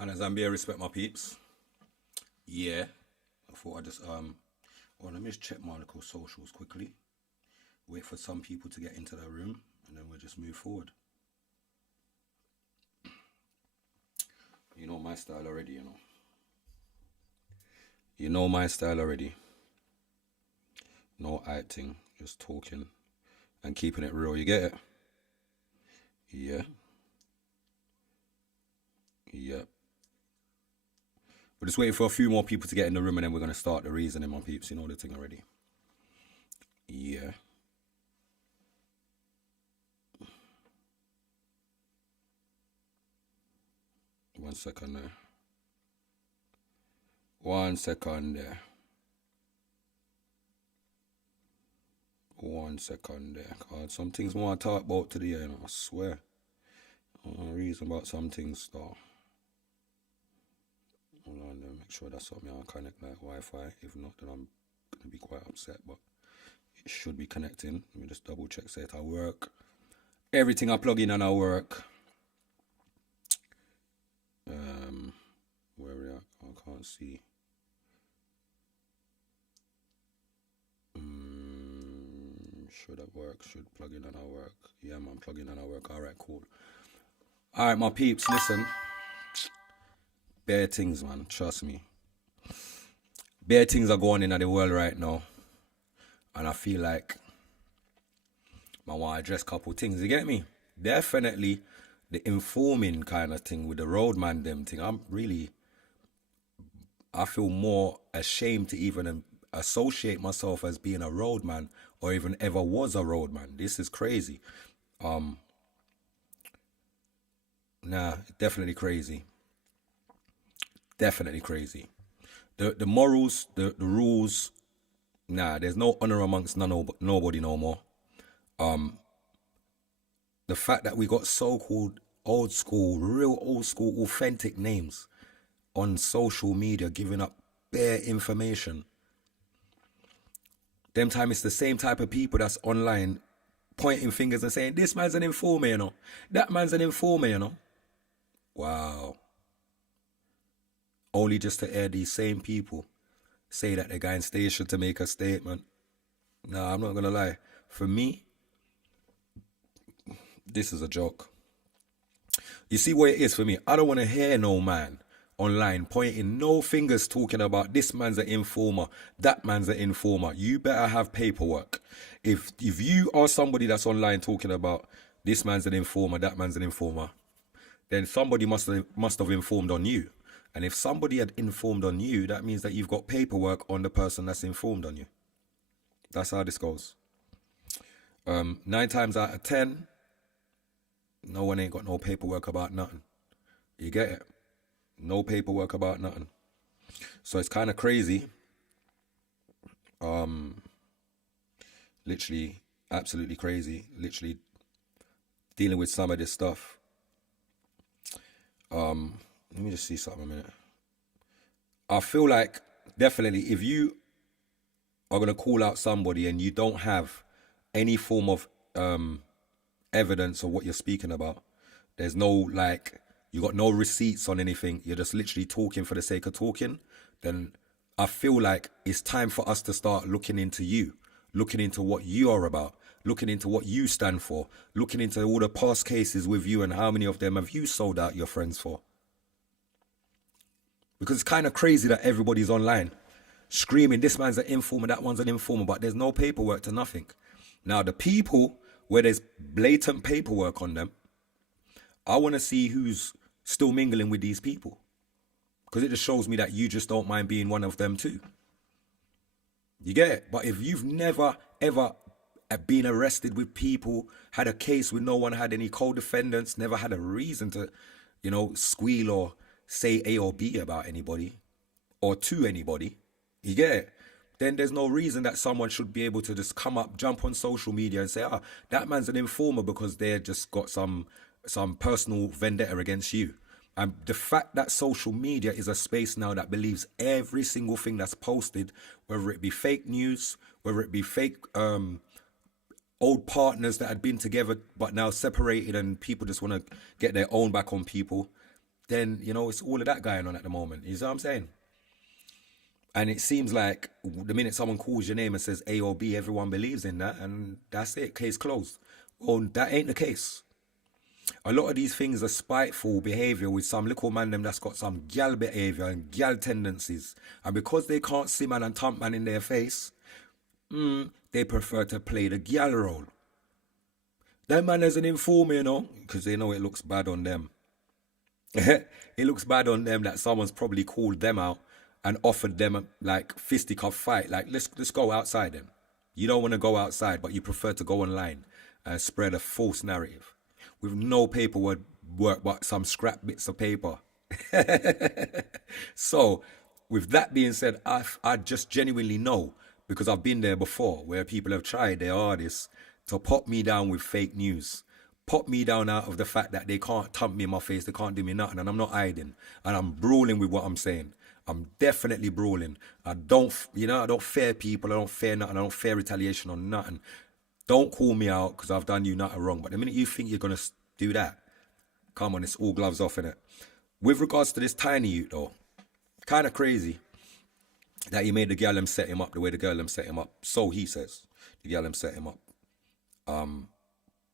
Man, as Zambia, respect my peeps. Yeah. I thought I just well, let me just check my local socials quickly. Wait for some people to get into the room and then we'll just move forward. You know my style already, you know. You know my style already. No acting, just talking and keeping it real. You get it? Yeah. Yeah. We're just waiting for a few more people to get in the room and then we're gonna start the reasoning, my peeps. You know the thing already. Yeah. One second there. One second there. One second there. God, some things more I talk about today, you know, I swear. Reason about some things though. Hold on, then make sure that's something I connect like Wi-Fi. If not, then I'm gonna be quite upset. But it should be connecting. Let me just double check, say it I work. Everything I plug in and I work. Where we at? I can't see. Should that work? Should plug in and I work. Yeah, man, plug in and I work. Alright, cool. Alright, my peeps, listen. Bare things, man. Trust me. Bare things are going in the world right now. And I feel like I want to address a couple things. You get me? Definitely the informing kind of thing with the roadman them thing. I feel more ashamed to even associate myself as being a roadman or even ever was a roadman. This is crazy. Nah, definitely crazy. Definitely crazy. The morals, the rules, nah, there's no honor amongst nobody no more. The fact that we got so-called old school, real old school, authentic names on social media giving up bare information. Them time it's the same type of people that's online pointing fingers and saying, this man's an informer, you know. That man's an informer, you know. Wow. Only just to hear these same people say that they're going station to make a statement. Nah, I'm not gonna lie. For me, this is a joke. You see what it is for me? I don't want to hear no man online pointing no fingers talking about this man's an informer, that man's an informer. You better have paperwork. If you are somebody that's online talking about this man's an informer, that man's an informer, then somebody must have informed on you. And if somebody had informed on you, that means that you've got paperwork on the person that's informed on you. That's how this goes. 9 times out of 10, no one ain't got no paperwork about nothing. You get it? No paperwork about nothing. So it's kind of crazy. Literally, absolutely crazy. Literally dealing with some of this stuff. Let me just see something a minute. I feel like definitely if you are going to call out somebody and you don't have any form of evidence of what you're speaking about, there's no like, you got no receipts on anything, you're just literally talking for the sake of talking, then I feel like it's time for us to start looking into you, looking into what you are about, looking into what you stand for, looking into all the past cases with you and how many of them have you sold out your friends for. Because it's kind of crazy that everybody's online screaming, this man's an informer, that one's an informer, but there's no paperwork to nothing. Now, the people where there's blatant paperwork on them, I want to see who's still mingling with these people. Because it just shows me that you just don't mind being one of them too. You get it? But if you've never, ever been arrested with people, had a case with no one, had any co-defendants, never had a reason to, squeal or say A or B about anybody or to anybody, you get it? Then there's no reason that someone should be able to just come up, jump on social media and say, that man's an informer because they just got some personal vendetta against you. And the fact that social media is a space now that believes every single thing that's posted, whether it be fake news, whether it be fake old partners that had been together but now separated and people just want to get their own back on people, then, you know, it's all of that going on at the moment. You see what I'm saying? And it seems like the minute someone calls your name and says A or B, everyone believes in that, and that's it, case closed. Well, that ain't the case. A lot of these things are spiteful behavior with some little man them that's got some gal behavior and gal tendencies. And because they can't see man and thump man in their face, they prefer to play the gal role. That man as an informer, you know, because they know it looks bad on them. It looks bad on them that someone's probably called them out and offered them like fisticuff fight. Like, let's go outside then. You don't want to go outside, but you prefer to go online and spread a false narrative with no paperwork but some scrap bits of paper. So, with that being said, I just genuinely know, because I've been there before, where people have tried their hardest to pop me down with fake news. Pop me down out of the fact that they can't thump me in my face, they can't do me nothing, and I'm not hiding. And I'm brawling with what I'm saying. I'm definitely brawling. I don't fear people, I don't fear nothing, I don't fear retaliation or nothing. Don't call me out because I've done you nothing wrong. But the minute you think you're going to do that, come on, it's all gloves off, innit? With regards to this tiny youth though, kind of crazy that he made the girl them set him up the way the girl them set him up. So he says, the girl them set him up.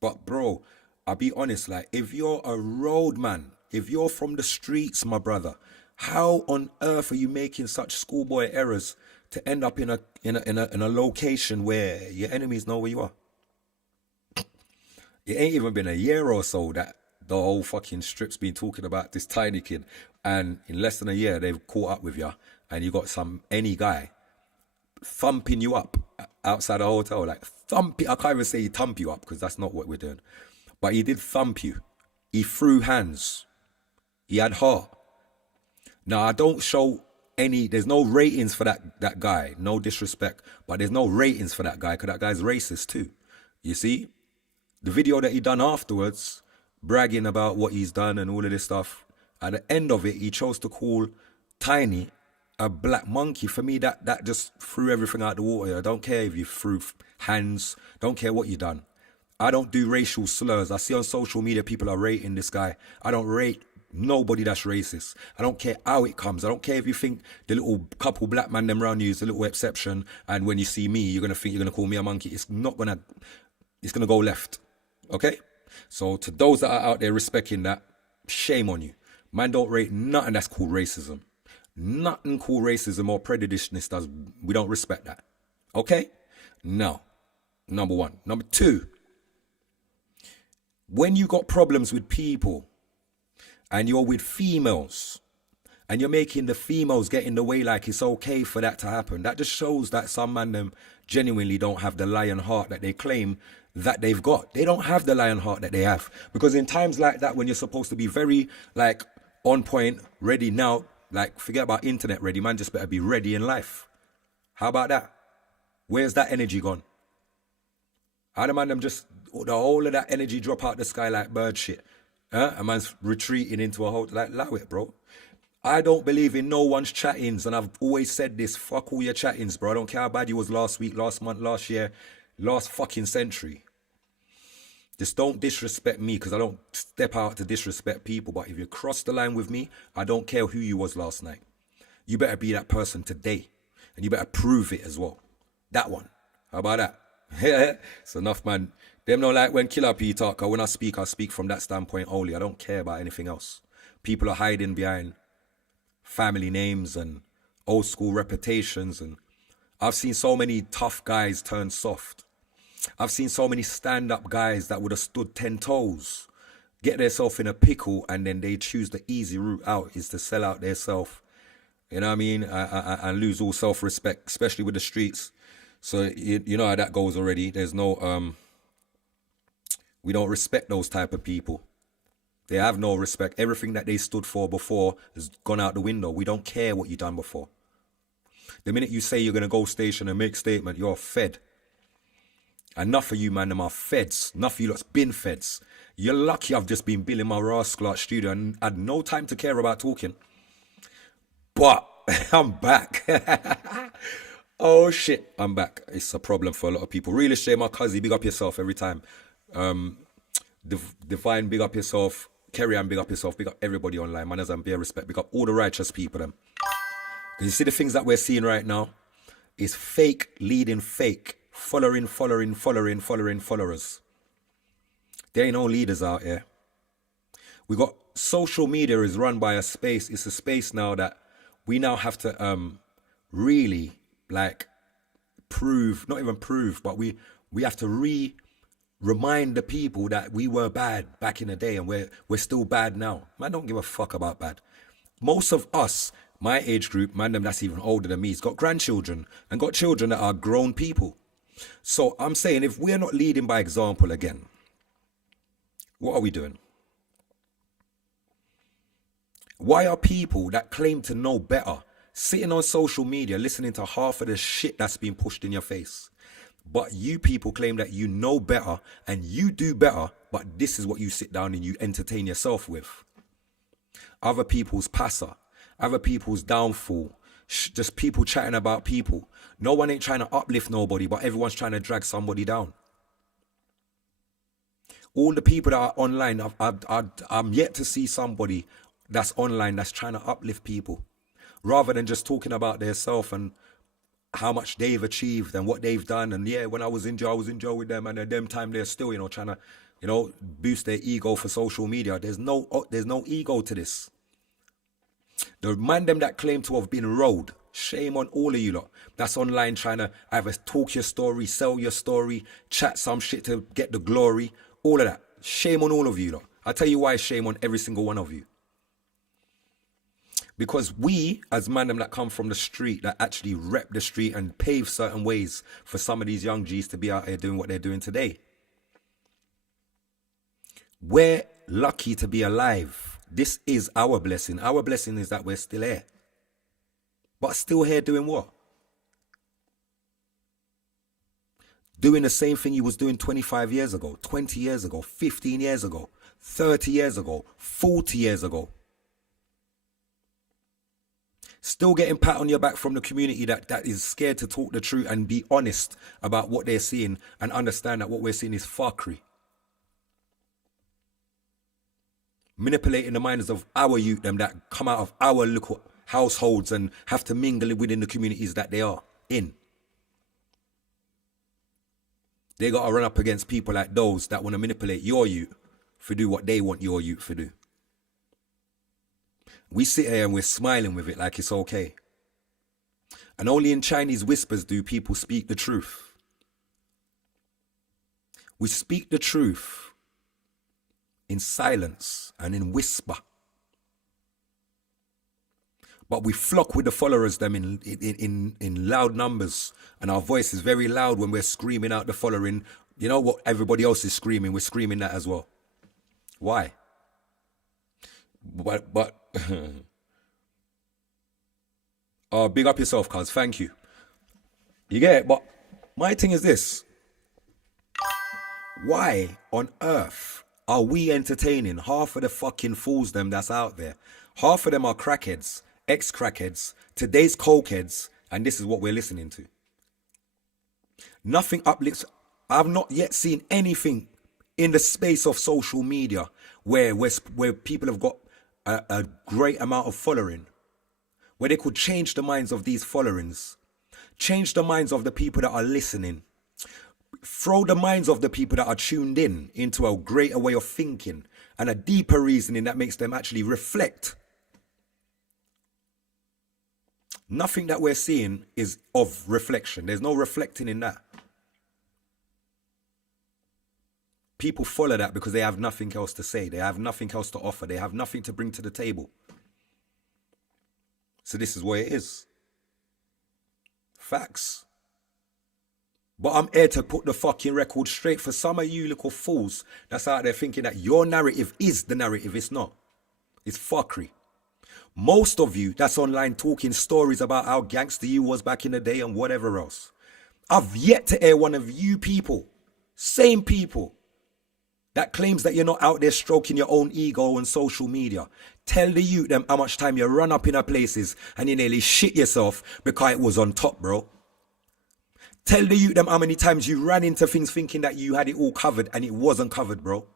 But bro, I'll be honest, like, if you're a road man, if you're from the streets, my brother, how on earth are you making such schoolboy errors to end up in a location where your enemies know where you are? It ain't even been a year or so that the whole fucking strip's been talking about this tiny kid, and in less than a year they've caught up with you, and you got any guy thumping you up outside a hotel, like thump. I can't even say he thump you up because that's not what we're doing, but he did thump you. He threw hands. He had heart. Now I don't show there's no ratings for that guy, no disrespect, but there's no ratings for that guy because that guy's racist too. You see, the video that he done afterwards, bragging about what he's done and all of this stuff, at the end of it, he chose to call Tiny a black monkey. For me, that just threw everything out the water. I don't care if you threw hands, don't care what you done. I don't do racial slurs. I see on social media people are rating this guy. I don't rate nobody that's racist. I don't care how it comes. I don't care if you think the little couple black man them around you is a little exception, and when you see me, you're gonna think you're gonna call me a monkey. It's gonna go left. Okay? So to those that are out there respecting that, shame on you. Man, don't rate nothing that's called racism. Nothing called racism or prejudiceness does. We don't respect that. Okay? No. Number one. Number two, when you got problems with people and you're with females and you're making the females get in the way like it's okay for that to happen, that just shows that some man them genuinely don't have the lion heart that they claim that they've got. They don't have the lion heart that they have, because in times like that, when you're supposed to be very like on point, ready now, like forget about internet ready, man, just better be ready in life. How about that? Where's that energy gone? How the man them just, the whole of that energy drop out the sky like bird shit? A man's retreating into a hole, like, allow it, bro. I don't believe in no one's chattings, and I've always said this, fuck all your chattings, bro. I don't care how bad you was last week, last month, last year, last fucking century. Just don't disrespect me, because I don't step out to disrespect people. But if you cross the line with me, I don't care who you was last night. You better be that person today, and you better prove it as well. That one. How about that? It's enough, man. Them not like when Killa P talk, when I speak from that standpoint only. I don't care about anything else. People are hiding behind family names and old school reputations, and I've seen so many tough guys turn soft. I've seen so many stand-up guys that would have stood 10 toes, get themselves in a pickle, and then they choose the easy route out is to sell out their self, you know what I mean, and lose all self-respect, especially with the streets. So you know how that goes already. There's no, we don't respect those type of people. They have no respect. Everything that they stood for before has gone out the window. We don't care what you done before. The minute you say you're going to go station and make a statement, you're fed. Enough of you, man, them are feds. Enough of you lot's been feds. You're lucky I've just been billing my rascal at studio and had no time to care about talking. But I'm back. Oh shit, I'm back. It's a problem for a lot of people. Real estate, my cousin, big up yourself every time. Divine, big up yourself. Kerry and big up yourself, big up everybody online, manners and bear respect, big up all the righteous people them. Because you see the things that we're seeing right now is fake leading fake, followers. There ain't no leaders out here. We got social media is run by a space. It's a space now that we now have to really like prove, not even prove, but we have to remind the people that we were bad back in the day and we're still bad now. Man, don't give a fuck about bad. Most of us, my age group, man, them that's even older than me, has got grandchildren and got children that are grown people. So I'm saying if we're not leading by example again, what are we doing? Why are people that claim to know better sitting on social media listening to half of the shit that's being pushed in your face? But you people claim that you know better and you do better, but this is what you sit down and you entertain yourself with. Other people's passer, other people's downfall, just people chatting about people. No one ain't trying to uplift nobody, but everyone's trying to drag somebody down. All the people that are online, I'm yet to see somebody that's online that's trying to uplift people, rather than just talking about their self and how much they've achieved and what they've done. And yeah, when I was in jail with them, and at them time they're still, trying to, boost their ego for social media. There's no ego to this. The man them that claim to have been rolled, shame on all of you lot that's online trying to either talk your story, sell your story, chat some shit to get the glory, all of that. Shame on all of you lot. I'll tell you why shame on every single one of you. Because we, as man them that come from the street, that actually rep the street and pave certain ways for some of these young G's to be out here doing what they're doing today. We're lucky to be alive. This is our blessing. Our blessing is that we're still here. But still here doing what? Doing the same thing you was doing 25 years ago, 20 years ago, 15 years ago, 30 years ago, 40 years ago. Still getting pat on your back from the community that is scared to talk the truth and be honest about what they're seeing and understand that what we're seeing is fuckery. Manipulating the minds of our youth, them that come out of our little households and have to mingle within the communities that they are in. They got to run up against people like those that want to manipulate your youth for do what they want your youth to do. We sit here and we're smiling with it like it's okay. And only in Chinese whispers do people speak the truth. We speak the truth in silence and in whisper. But we flock with the followers them in loud numbers. And our voice is very loud when we're screaming out the following. You know what everybody else is screaming? We're screaming that as well. Why? But big up yourself, cuz. Thank you. You get it? But my thing is this. Why on earth are we entertaining half of the fucking fools them that's out there? Half of them are crackheads, ex-crackheads, today's cokeheads, and this is what we're listening to. Nothing uplifts. I've not yet seen anything in the space of social media where people have got a great amount of following, where they could change the minds of these followings, change the minds of the people that are listening, throw the minds of the people that are tuned in into a greater way of thinking and a deeper reasoning that makes them actually reflect. Nothing that we're seeing is of reflection. There's no reflecting in that. People follow that because they have nothing else to say. They have nothing else to offer. They have nothing to bring to the table. So this is what it is. Facts. But I'm here to put the fucking record straight for some of you little fools that's out there thinking that your narrative is the narrative. It's not. It's fuckery. Most of you that's online talking stories about how gangster you was back in the day and whatever else. I've yet to hear one of you people, same people, that claims that you're not out there stroking your own ego on social media. Tell the youth them how much time you run up in a places and you nearly shit yourself because it was on top, bro. Tell the youth them how many times you ran into things thinking that you had it all covered and it wasn't covered, bro.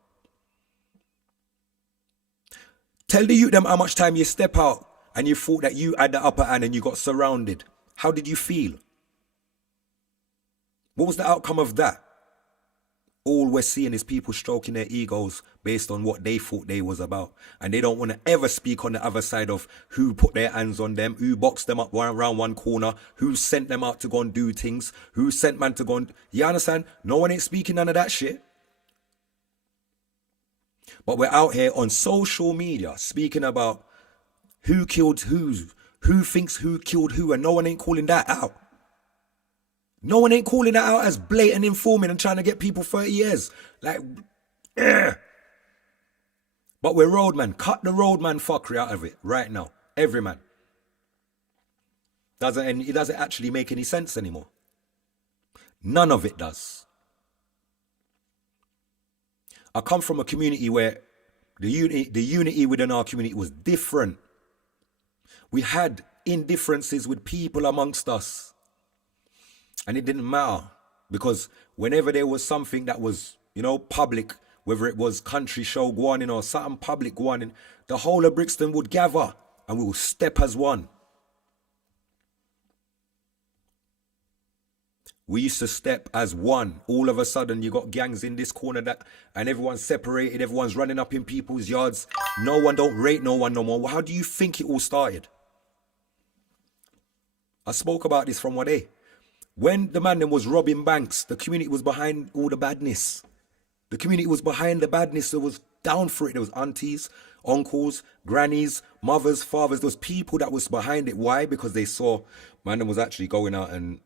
Tell the youth them how much time you step out and you thought that you had the upper hand and you got surrounded. How did you feel? What was the outcome of that? All we're seeing is people stroking their egos based on what they thought they was about. And they don't want to ever speak on the other side of who put their hands on them, who boxed them up around one corner, who sent them out to go and do things, who sent man to go and... You understand? No one ain't speaking none of that shit. But we're out here on social media speaking about who killed who thinks who killed who, and no one ain't calling that out. No one ain't calling that out as blatant informing and trying to get people 30 years. Like, eh. But we're roadman. Cut the roadman fuckery out of it right now. Every man. It doesn't actually make any sense anymore. None of it does. I come from a community where the unity within our community was different. We had indifferences with people amongst us. And it didn't matter, because whenever there was something that was, public, whether it was country show going on or something public going on, the whole of Brixton would gather and we would step as one. We used to step as one. All of a sudden, you got gangs in this corner and everyone's separated. Everyone's running up in people's yards. No one don't rate no one no more. Well, how do you think it all started? I spoke about this from one day. When the man then was robbing banks, the community was behind all the badness. The community was behind the badness. There was down for it. There was aunties, uncles, grannies, mothers, fathers. There was people that was behind it. Why? Because they saw man then was actually going out and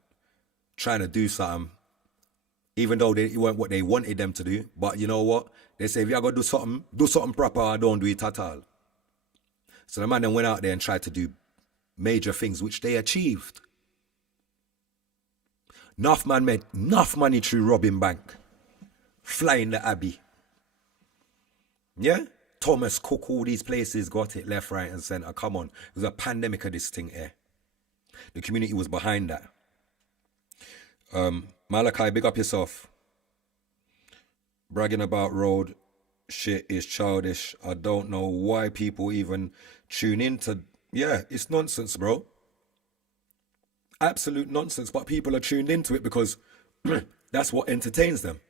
trying to do something, even though it weren't what they wanted them to do. But you know what? They say, if you're going to do something proper, or don't do it at all. So the man then went out there and tried to do major things, which they achieved. Enough man made enough money through robbing bank, flying the Abbey. Yeah? Thomas Cook, all these places got it left, right and centre. Come on. It was a pandemic of this thing here. The community was behind that. Malachi, big up yourself. Bragging about road shit is childish. I don't know why people even tune into... Yeah, it's nonsense, bro. Absolute nonsense, but people are tuned into it because that's what entertains them.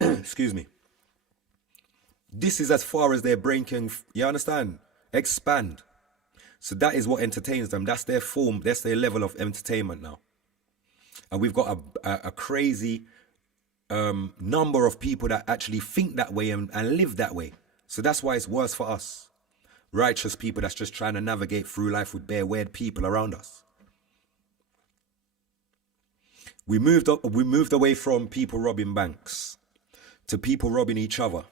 Excuse me. This is as far as their brain can, you understand? Expand. So that is what entertains them. That's their form. That's their level of entertainment now. And we've got a crazy number of people that actually think that way and live that way. So that's why it's worse for us. Righteous people that's just trying to navigate through life with bare weird people around us. We moved away from people robbing banks to people robbing each other.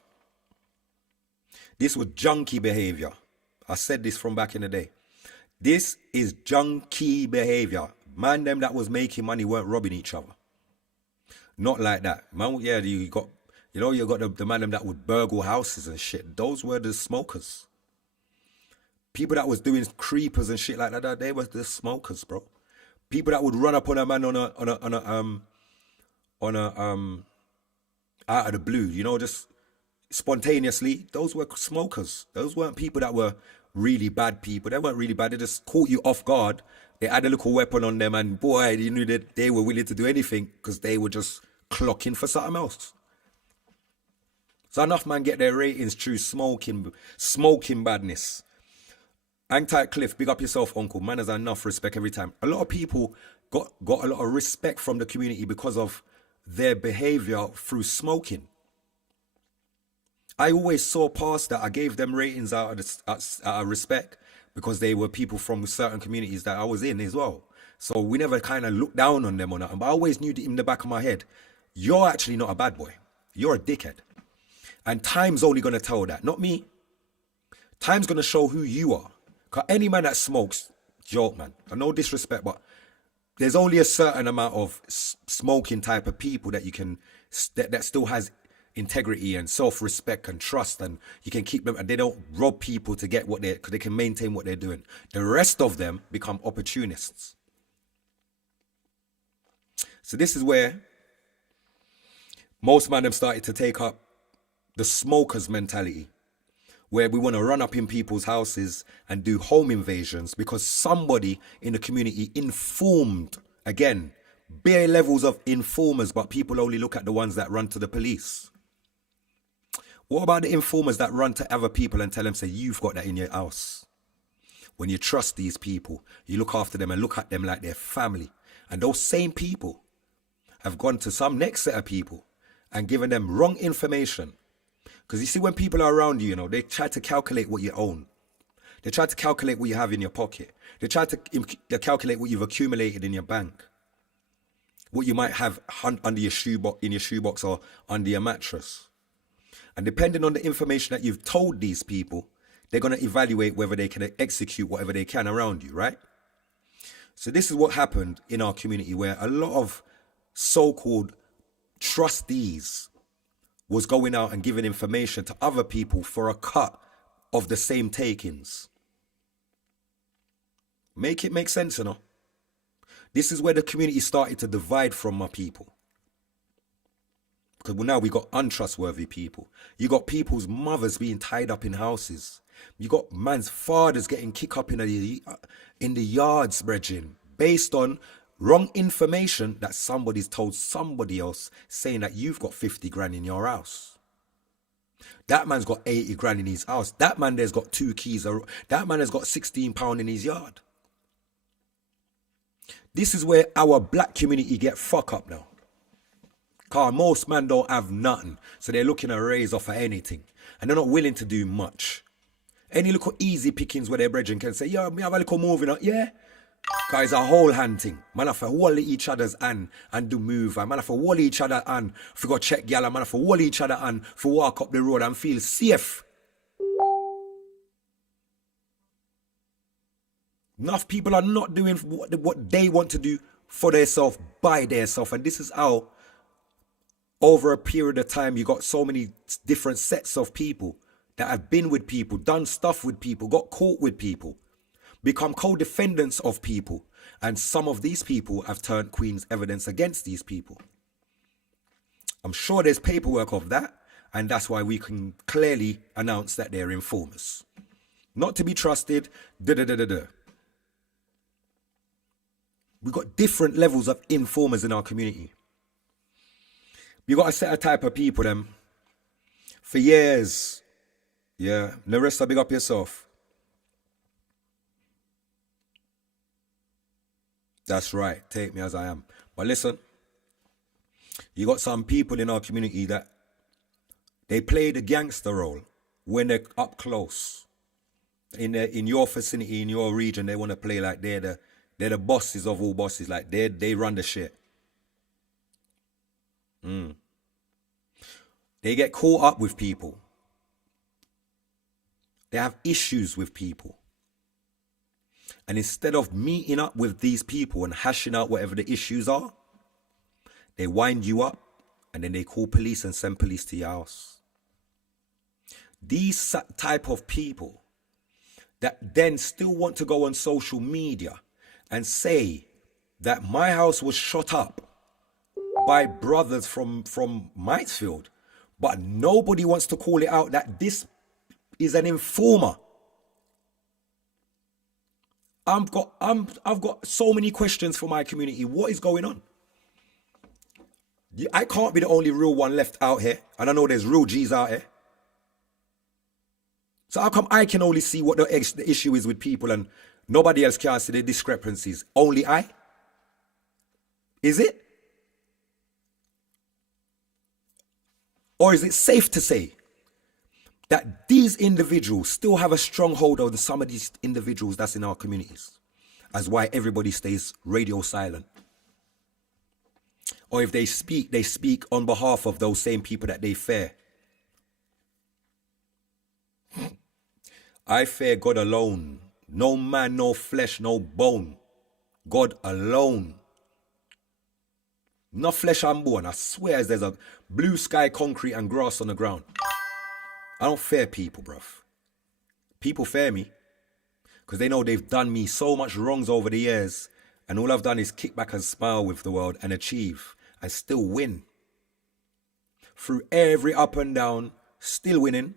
This was junkie behavior. I said this from back in the day. This is junkie behavior. Man, them that was making money weren't robbing each other. Not like that. Man, yeah, you got the man them that would burgle houses and shit. Those were the smokers. People that was doing creepers and shit like that, they were the smokers, bro. People that would run up on a man on a out of the blue, just spontaneously. Those were smokers. Those weren't people that were really bad people. They weren't really bad. They just caught you off guard. They had a little weapon on them, and boy, you knew that they were willing to do anything because they were just clocking for something else. So enough man get their ratings through smoking badness. Hang tight, Cliff. Big up yourself, uncle. Man has enough respect every time. A lot of people got a lot of respect from the community because of their behavior through smoking. I always saw past that. I gave them ratings out of respect because they were people from certain communities that I was in as well. So we never kind of looked down on them or nothing. But I always knew in the back of my head, you're actually not a bad boy. You're a dickhead. And time's only going to tell that, not me. Time's going to show who you are. Because any man that smokes, joke, man. No disrespect, but there's only a certain amount of smoking type of people that you can, that still has integrity and self-respect and trust, and you can keep them, and they don't rob people to get what because they can maintain what they're doing. The rest of them become opportunists. So this is where most man them started to take up the smoker's mentality, where we want to run up in people's houses and do home invasions because somebody in the community informed. Again, bare levels of informers, but people only look at the ones that run to the police. What about the informers that run to other people and tell them, say, you've got that in your house? When you trust these people, you look after them and look at them like they're family. And those same people have gone to some next set of people and given them wrong information. Because you see, when people are around you, you know, they try to calculate what you own. They try to calculate what you have in your pocket. They try to calculate what you've accumulated in your bank. What you might have under your shoebox or under your mattress. And depending on the information that you've told these people, they're going to evaluate whether they can execute whatever they can around you, right? So this is what happened in our community, where a lot of so-called trustees was going out and giving information to other people for a cut of the same takings. Make it make sense, you know? This is where the community started to divide from my people. Because now we got untrustworthy people. You got people's mothers being tied up in houses. You got man's fathers getting kicked up in the yards, brethren, based on wrong information that somebody's told somebody else, saying that you've got 50 grand in your house. That man's got 80 grand in his house. That man there's got 2 keys. That man has got 16 pounds in his yard. This is where our black community get fuck up now. Cause most men don't have nothing. So they're looking to raise off of anything. And they're not willing to do much. Any little easy pickings where their brethren can say, yeah, me have a little moving on. Yeah. Cause it's a whole hand thing. Man have to hold each other's hand and do move. Man have to hold each other hand for go check gal. Man have to hold each other hand for walk up the road and feel safe. Enough people are not doing what they want to do for themselves, by themselves. And this is how, over a period of time, you got so many different sets of people that have been with people, done stuff with people, got caught with people, become co-defendants of people. And some of these people have turned Queen's evidence against these people. I'm sure there's paperwork of that. And that's why we can clearly announce that they're informers. Not to be trusted. We've got different levels of informers in our community. You got a set of type of people, them, for years. Yeah, Narissa, big up yourself. That's right, take me as I am. But listen, you got some people in our community that they play the gangster role when they're up close. In your vicinity, in your region, they want to play like they're the bosses of all bosses, like they run the shit. They get caught up with people. They have issues with people. And instead of meeting up with these people and hashing out whatever the issues are, they wind you up and then they call police and send police to your house. These type of people that then still want to go on social media and say that my house was shot up by brothers from Mitesfield, but nobody wants to call it out that this is an informer. I've got so many questions for my community. What is going on? I can't be the only real one left out here, and I know there's real G's out here. So how come I can only see what the issue is with people and nobody else can see the discrepancies? Only I? Is it? Or is it safe to say that these individuals still have a stronghold over some of these individuals that's in our communities? As why everybody stays radio silent. Or if they speak on behalf of those same people that they fear. I fear God alone. No man, no flesh, no bone. God alone. No flesh and bone. I swear there's a blue sky, concrete and grass on the ground. I don't fear people, bruv. People fear me. Because they know they've done me so much wrongs over the years. And all I've done is kick back and smile with the world and achieve. And still win. Through every up and down, still winning.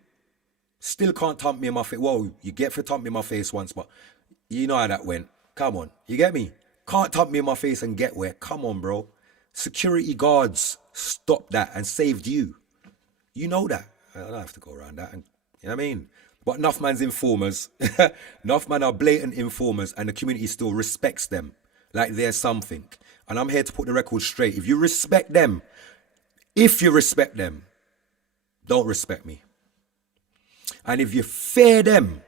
Still can't thump me in my face. Whoa, you get for thump me in my face once, but you know how that went. Come on, you get me? Can't thump me in my face and get where. Come on, bro. Security guards stopped that and saved you. You know that. I don't have to go around that. And, you know what I mean? But enough man's informers. Enough man are blatant informers and the community still respects them like they're something. And I'm here to put the record straight. If you respect them, don't respect me. And if you fear them,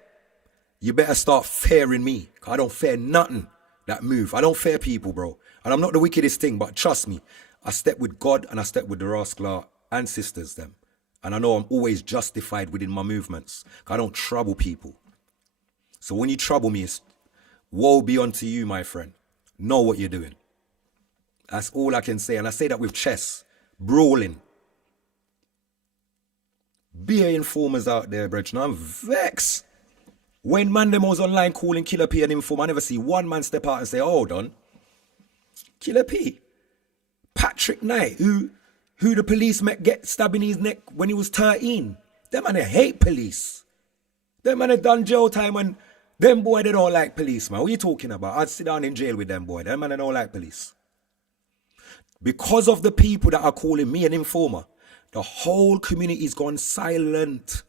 you better start fearing me. I don't fear nothing that move. I don't fear people, bro. And I'm not the wickedest thing, but trust me, I step with God and I step with the rascal ancestors them. And I know I'm always justified within my movements. I don't trouble people. So when you trouble me, it's woe be unto you, my friend. Know what you're doing. That's all I can say. And I say that with chess, brawling. Be informers out there, brethren. I'm vexed. When man them was online calling Killa P an informer, I never see one man step out and say, hold on. Killa P. Patrick Knight, who the police met get stabbing his neck when he was 13. Them man, they hate police. Them man, they done jail time and them boy, they don't like police, man. What are you talking about? I'd sit down in jail with them boy. Them man, they don't like police. Because of the people that are calling me an informer, the whole community's gone silent.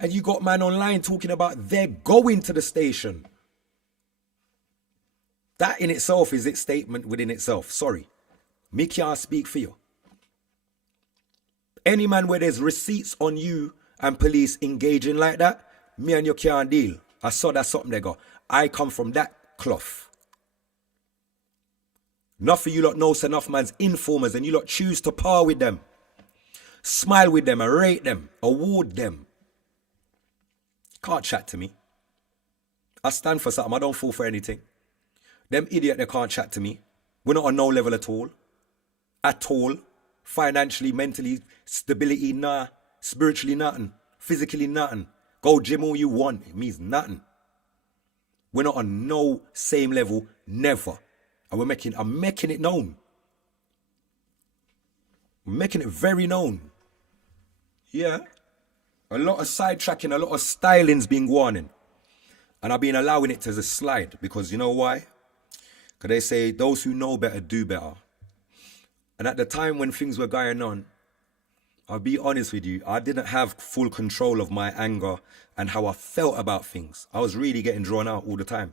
And you got man online talking about they're going to the station. That in itself is its statement within itself. Sorry. Me can't speak for you. Any man where there's receipts on you and police engaging like that, me and you can't deal. I saw that's something they got. I come from that cloth. Enough of you lot knows enough man's informers and you lot choose to par with them. Smile with them and rate them. Award them. Can't chat to me. I stand for something. I don't fall for anything. Them idiot, they can't chat to me. We're not on no level at all. At all. Financially, mentally, stability, nah. Spiritually, nothing. Physically, nothing. Go gym all you want. It means nothing. We're not on no same level. Never. And I'm making it known. I'm making it very known. Yeah. A lot of sidetracking, a lot of styling's been warning. And I've been allowing it to slide. Because you know why? Because they say those who know better do better. And at the time when things were going on, I'll be honest with you, I didn't have full control of my anger and how I felt about things. I was really getting drawn out all the time.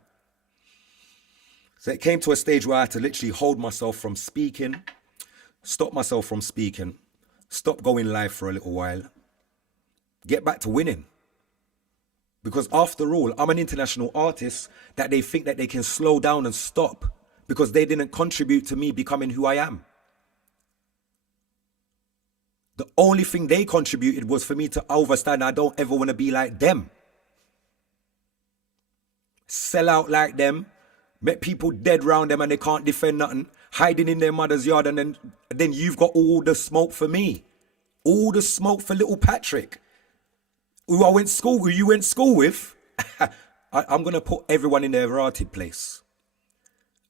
So it came to a stage where I had to literally hold myself from speaking, stop myself from speaking, stop going live for a little while, get back to winning. Because after all, I'm an international artist that they think that they can slow down and stop because they didn't contribute to me becoming who I am. The only thing they contributed was for me to understand I don't ever want to be like them. Sell out like them, make people dead round them and they can't defend nothing, hiding in their mother's yard, and then you've got all the smoke for me. All the smoke for little Patrick, who you went to school with. I'm going to put everyone in their rotted place.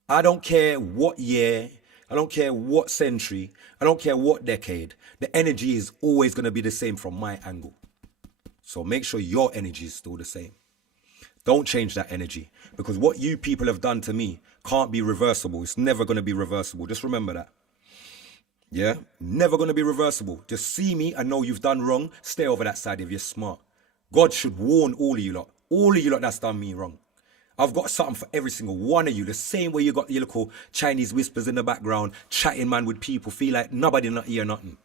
I don't care what year, I don't care what century, I don't care what decade. The energy is always going to be the same from my angle. So make sure your energy is still the same. Don't change that energy, because what you people have done to me can't be reversible. It's never going to be reversible. Just remember that. Yeah? Never going to be reversible. Just see me and know you've done wrong. Stay over that side if you're smart. God should warn all of you lot. All of you lot that's done me wrong. I've got something for every single one of you. The same way you got your little Chinese whispers in the background, chatting man with people, feel like nobody not hear nothing.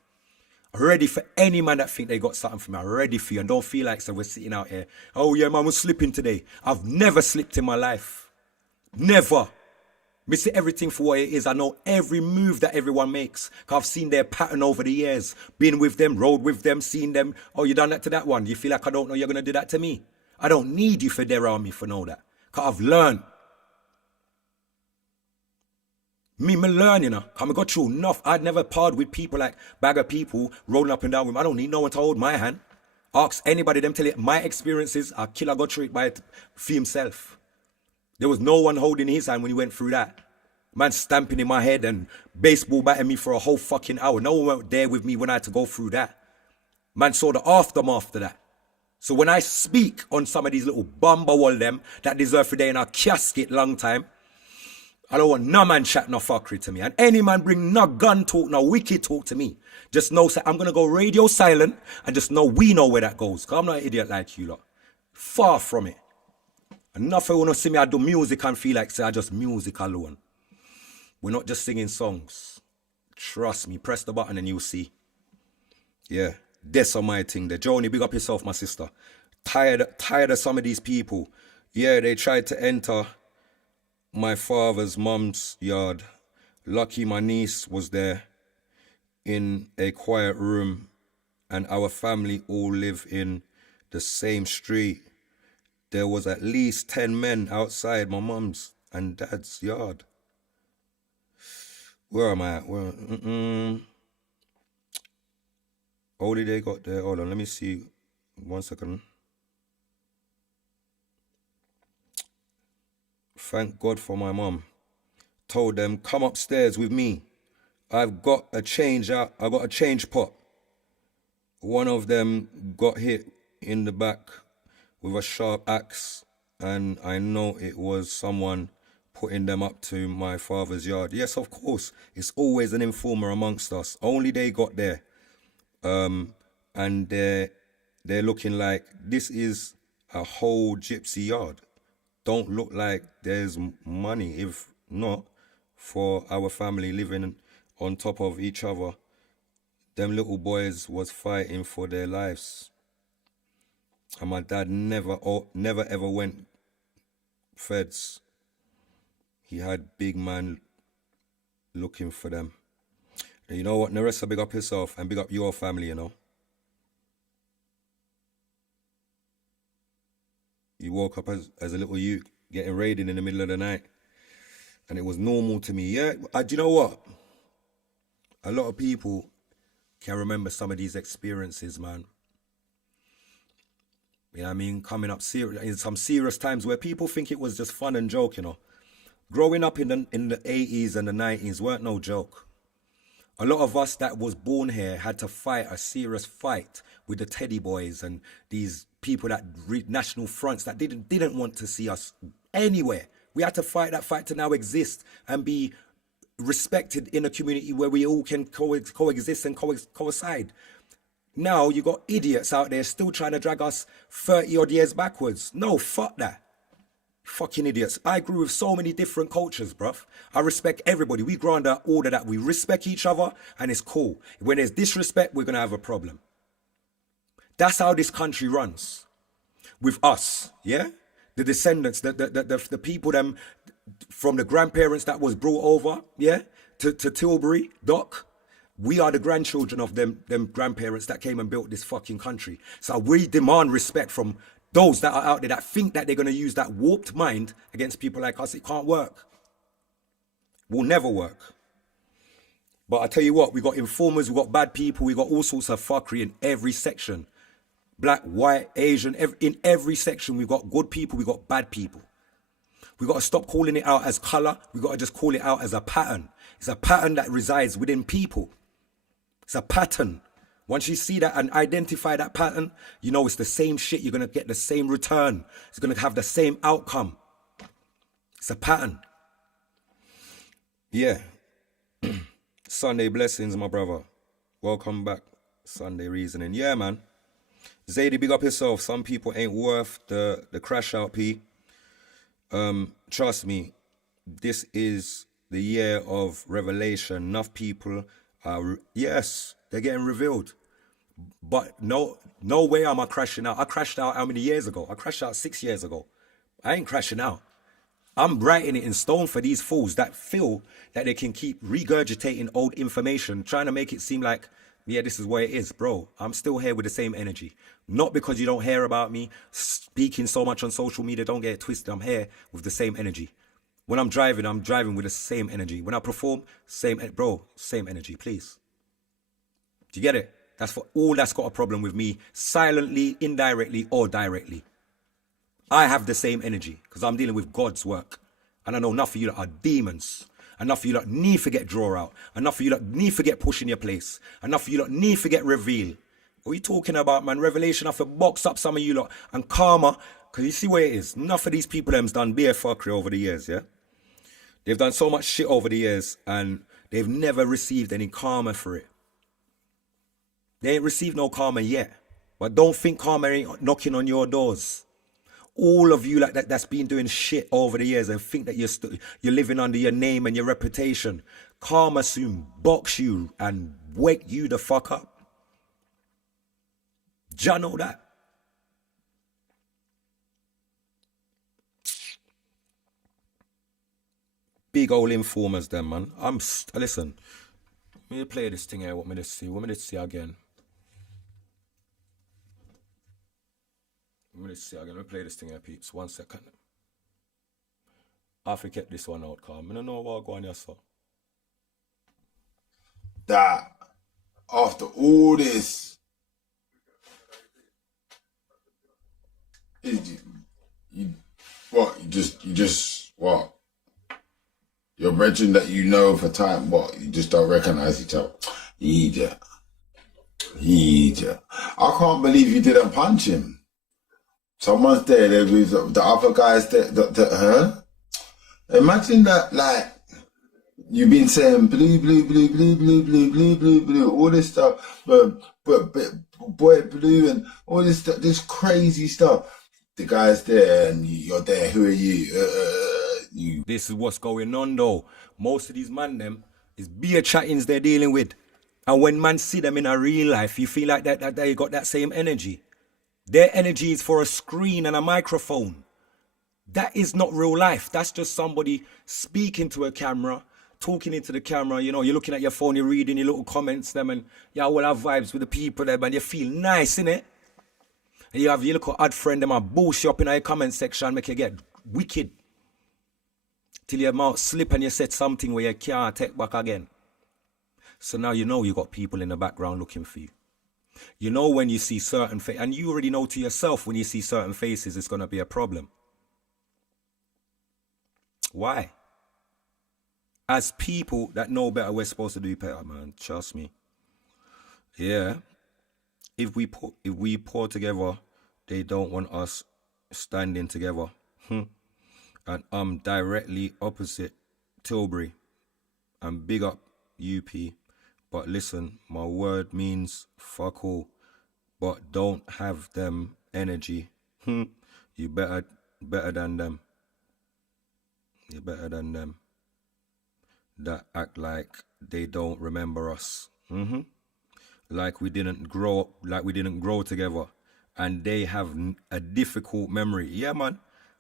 Ready for any man that think they got something for me. I'm ready for you. And don't feel like so we're sitting out here. Oh yeah, man was slipping today. I've never slipped in my life. Never. Me see everything for what it is. I know every move that everyone makes. I've seen their pattern over the years. Been with them, rode with them, seen them. Oh, you done that to that one. You feel like I don't know you're going to do that to me. I don't need you for there around me for know that. Because I've learned. Me learn, you know. I got through enough. I'd never parred with people like bag of people rolling up and down with me. I don't need no one to hold my hand. Ask anybody, them tell you my experiences. Killa got through it for himself. There was no one holding his hand when he went through that. Man stamping in my head and baseball batting me for a whole fucking hour. No one went there with me when I had to go through that. Man saw the aftermath to that. So when I speak on some of these little bumba wall them that deserve to day in a casket long time, I don't want no man chat no fuckery to me. And any man bring no gun talk, no wicked talk to me. Just know, say, I'm going to go radio silent and just know we know where that goes. Because I'm not an idiot like you lot. Far from it. Enough of you want to see me I do music and feel like say I just music alone. We're not just singing songs. Trust me. Press the button and you'll see. Yeah. That's my thing there. Joni, big up yourself, my sister. Tired of some of these people. Yeah, they tried to enter my father's mum's yard. Lucky my niece was there in a quiet room, and our family all live in the same street. There was at least 10 men outside my mum's and dad's yard. Where am I at? How did they got there? Hold on, let me see. 1 second. Thank God for my mum. Told them, come upstairs with me. I've got a change out. I got a change pot. One of them got hit in the back with a sharp axe, and I know it was someone putting them up to my father's yard. Yes, of course. It's always an informer amongst us. Only they got there. And they're looking like this is a whole gypsy yard. Don't look like there's money. If not, for our family living on top of each other, them little boys was fighting for their lives. And my dad never ever went feds. He had big man looking for them. And you know what, Narissa, big up yourself and big up your family, you know. You woke up as a little youth, getting raided in the middle of the night. And it was normal to me. Yeah, do you know what? A lot of people can remember some of these experiences, man. You know what I mean? Coming up serious, in some serious times where people think it was just fun and joke, you know. Growing up in the 80s and the 90s weren't no joke. A lot of us that was born here had to fight a serious fight with the Teddy Boys and these people that national fronts that didn't want to see us anywhere. We had to fight that fight to now exist and be respected in a community where we all can coexist and coincide. Now you got idiots out there still trying to drag us 30 odd years backwards. No, fuck that. Fucking idiots. I grew with so many different cultures, bruv. I respect everybody. We grow under order that we respect each other and it's cool. When there's disrespect, we're going to have a problem. That's how this country runs. With us, yeah? The descendants, the people them from the grandparents that was brought over, yeah? To Tilbury, Dock. We are the grandchildren of them grandparents that came and built this fucking country. So we demand respect from those that are out there that think that they're going to use that warped mind against people like us. It can't work. Will never work. But I tell you what, we got informers, we got bad people, we got all sorts of fuckery in every section. Black, white, Asian, in every section we've got good people, we got bad people. We got to stop calling it out as color. We got to just call it out as a pattern. It's a pattern that resides within people. It's a pattern. Once you see that and identify that pattern, you know it's the same shit. You're going to get the same return. It's going to have the same outcome. It's a pattern. Yeah. Sunday blessings, my brother. Welcome back. Sunday reasoning. Yeah, man. Zadie, big up yourself. Some people ain't worth the crash out, P. Trust me, this is the year of revelation. Enough people are, yes, they're getting revealed. But no way am I crashing out. I crashed out how many years ago? I crashed out 6 years ago. I ain't crashing out. I'm writing it in stone for these fools that feel that they can keep regurgitating old information, trying to make it seem like, yeah, this is where it is. Bro, I'm still here with the same energy. Not because you don't hear about me speaking so much on social media. Don't get it twisted. I'm here with the same energy. When I'm driving with the same energy. When I perform, same energy, please. Do you get it? That's for all that's got a problem with me, silently, indirectly, or directly. I have the same energy because I'm dealing with God's work. And I know enough of you that are demons. Enough of you that need to get draw out. Enough of you that need to get push in your place. Enough of you that need to get reveal. What are you talking about, man? Revelation have to box up some of you lot. And karma, because you see where it is. Enough of these people them's done bare fuckery over the years, yeah? They've done so much shit over the years and they've never received any karma for it. They ain't received no karma yet. But don't think karma ain't knocking on your doors. All of you like that's been doing shit over the years and think that you're living under your name and your reputation. Karma soon box you and wake you the fuck up. Do you know that? Big old informers then, man. Listen. Let me play this thing here. What me to see again. Let me play this thing here, peeps. 1 second. I have to get this one out, calm. I don't know what going on here, so. That after all this, you just what? Your brethren that you know for time, what? You just don't recognize each other. Idiot. I can't believe you didn't punch him. Someone's there with the other guys there. Imagine that, like, you've been saying blue, all this stuff, but boy blue and all this crazy stuff. The guy's there and you're there. Who are you? This is what's going on though. Most of these man them is beer chattings they're dealing with, and when man see them in a real life, you feel like that they got that same energy. Their energy is for a screen and a microphone. That is not real life. That's just somebody speaking to a camera, talking into the camera. You know, you're looking at your phone, you're reading your little comments, them, and you all have vibes with the people there, and you feel nice, innit? And you have your little odd friend, them, and bullshit you up in your comment section, make you get wicked. Till your mouth slip and you said something where you can't take back again. So now you know you got people in the background looking for you. You know when you see certain faces, and you already know to yourself when you see certain faces, it's going to be a problem. Why? As people that know better, we're supposed to do better, man. Trust me. Yeah. If we pour together, they don't want us standing together. And I'm directly opposite Tilbury. And big up UP. But listen, my word means fuck all. But don't have them energy. You better than them. You're better than them. That act like they don't remember us. Like we didn't grow together. And they have a difficult memory. Yeah, man.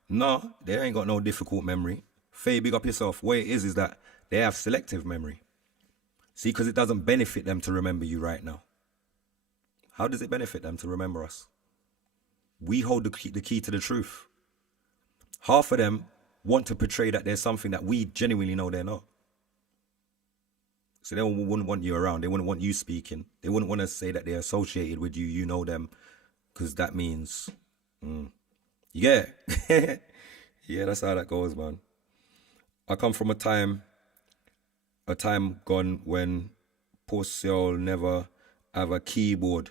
No, they ain't got no difficult memory. Faye, big up yourself. What it is that they have selective memory. See, because it doesn't benefit them to remember you right now. How does it benefit them to remember us? We hold the key to the truth. Half of them want to portray that there's something that we genuinely know they're not. So they wouldn't want you around. They wouldn't want you speaking. They wouldn't want to say that they're associated with you. You know them. Because that means... Yeah. Yeah, that's how that goes, man. I come from a time gone when Pussy never have a keyboard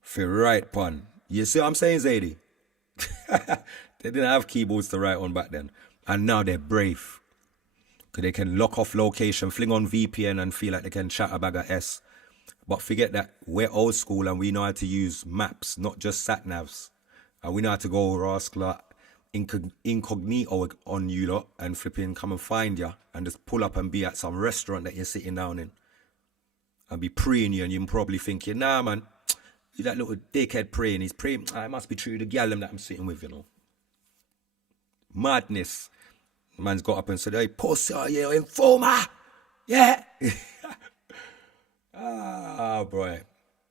for write pan. You see what I'm saying, Zadie? They didn't have keyboards to write on back then. And now they're brave. Because they can lock off location, fling on VPN and feel like they can chat a bag of S. But forget that we're old school and we know how to use maps, not just sat-navs. And we know how to go rascal incognito on you lot and flipping come and find you and just pull up and be at some restaurant that you're sitting down in and be praying you, and you're probably thinking, nah man, you that little dickhead praying, he's praying, it must be true the gal that I'm sitting with, you know. Madness. The man's got up and said, hey, pussy, you informer. Yeah. Boy.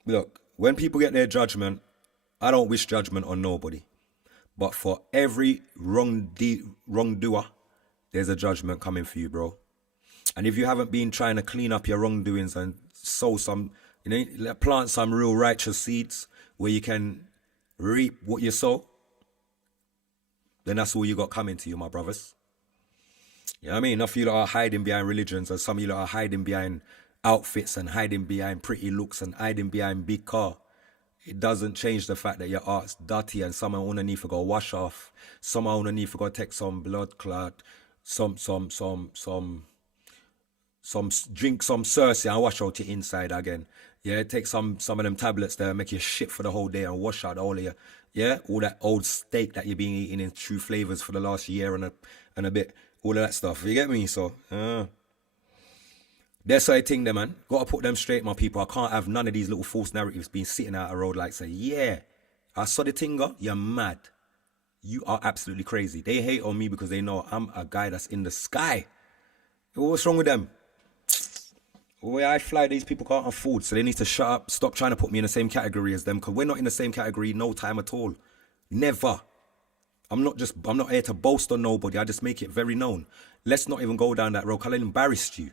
Look, when people get their judgment, I don't wish judgment on nobody. But for every wrongdoer, there's a judgment coming for you, bro. And if you haven't been trying to clean up your wrongdoings and sow some, plant some real righteous seeds where you can reap what you sow, then that's all you got coming to you, my brothers. You know what I mean? Enough of you lot are hiding behind religions, and some of you lot are hiding behind outfits and hiding behind pretty looks and hiding behind big car. it doesn't change the fact that your art's dirty and someone underneath for go wash off, someone underneath for go take some blood clot, some drink some Cersei and wash out your inside again. Yeah, take some of them tablets there, make you shit for the whole day and wash out all of your, yeah, all that old steak that you've been eating in True Flavors for the last year and a bit, all of that stuff. You get me? So, that's how I think them, man. Gotta put them straight, my people. I can't have none of these little false narratives being sitting out the road like say, yeah, I saw the thing, you're mad. You are absolutely crazy. They hate on me because they know I'm a guy that's in the sky. What's wrong with them? The way I fly, these people can't afford, so they need to shut up, stop trying to put me in the same category as them, because we're not in the same category no time at all. Never. I'm not here to boast on nobody. I just make it very known. Let's not even go down that road, because I embarrassed you.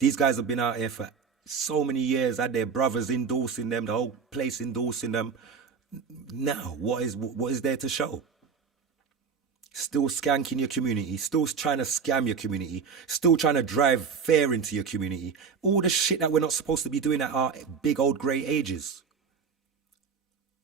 These guys have been out here for so many years, had their brothers endorsing them, the whole place endorsing them. Now, what is there to show? Still skanking your community, still trying to scam your community, still trying to drive fear into your community. All the shit that we're not supposed to be doing at our big old grey ages.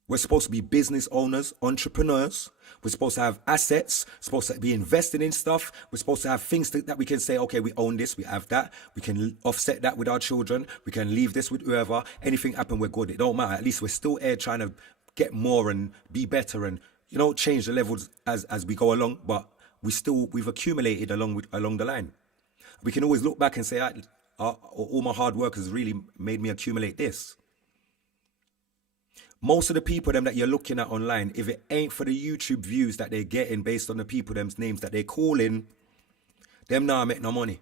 We're supposed to be business owners, entrepreneurs. We're supposed to have assets, supposed to be investing in stuff. We're supposed to have things that we can say, okay, we own this, we have that. We can offset that with our children. We can leave this with whoever. Anything happen, we're good. It don't matter. At least we're still here trying to get more and be better and, you know, change the levels as we go along. But we've accumulated along the line. We can always look back and say, all my hard work has really made me accumulate this. Most of the people them that you're looking at online, if it ain't for the YouTube views that they're getting based on the people them's names that they're calling, them now make no money.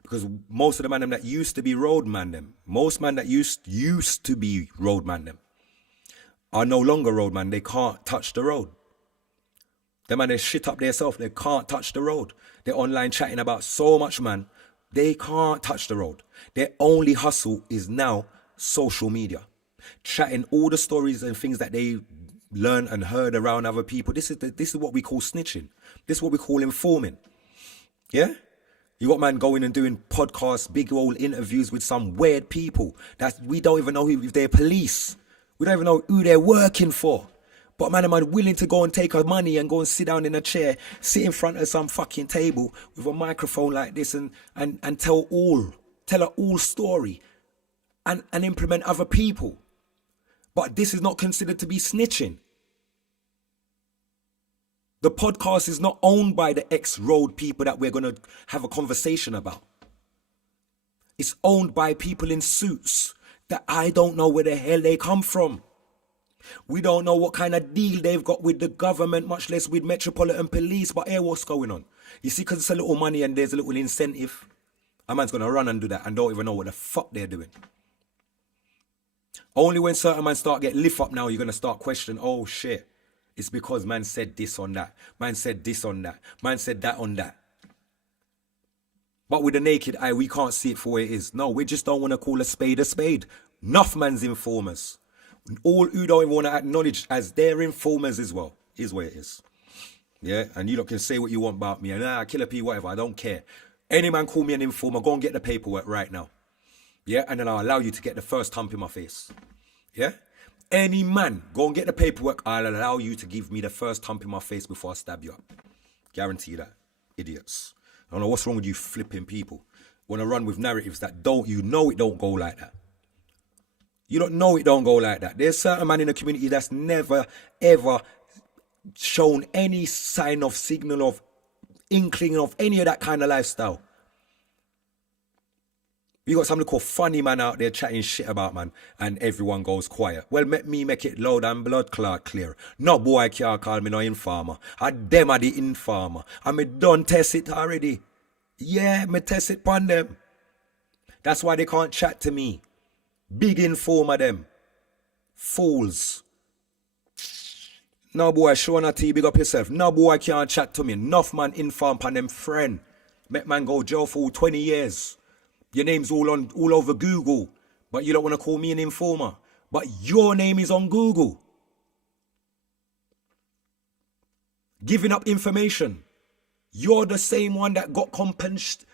Because most of the man them that used to be roadman them, most man that used to be roadman them, are no longer roadman. They can't touch the road. Them man they shit up themselves. They can't touch the road. They're online chatting about so much, man. They can't touch the road. Their only hustle is now social media. Chatting all the stories and things that they learned and heard around other people. This is what we call snitching. This is what we call informing. Yeah? You got man going and doing podcasts, big old interviews with some weird people that we don't even know if they're police. We don't even know who they're working for. But man, am I willing to go and take our money and go and sit down in a chair, sit in front of some fucking table with a microphone like this and tell an all story and implement other people. But this is not considered to be snitching. The podcast is not owned by the ex-road people that we're going to have a conversation about. It's owned by people in suits that I don't know where the hell they come from. We don't know what kind of deal they've got with the government, much less with Metropolitan Police, but here what's going on? You see, because it's a little money and there's a little incentive, a man's going to run and do that and don't even know what the fuck they're doing. Only when certain man start get lift up now, you're going to start questioning, oh shit, it's because man said this on that. Man said this on that. Man said that on that. But with the naked eye, we can't see it for what it is. No, we just don't want to call a spade a spade. Enough man's informers. All who don't even want to acknowledge as their informers as well, is what it is. Yeah, and you lot can say what you want about me. And Killa P, whatever, I don't care. Any man call me an informer, go and get the paperwork right now. Yeah, and then I'll allow you to get the first hump in my face. Yeah? Any man, go and get the paperwork, I'll allow you to give me the first hump in my face before I stab you up. Guarantee you that. Idiots. I don't know what's wrong with you flipping people. Want to run with narratives that it don't go like that. You don't know it don't go like that. There's certain man in the community that's never, ever shown any sign of signal of inkling of any of that kind of lifestyle. You got something called funny man out there chatting shit about man and everyone goes quiet. Well, let me make it loud and blood clot clear. No boy can't call me no informer. I them are the informer. And me done test it already. Yeah, me test it upon them. That's why they can't chat to me. Big informer them. Fools. No boy, Shona T, big up yourself. No boy can't chat to me. Enough man inform upon them friend. Make man go jail for 20 years. Your name's all over Google, but you don't want to call me an informer. But your name is on Google. Giving up information. You're the same one that got compensated.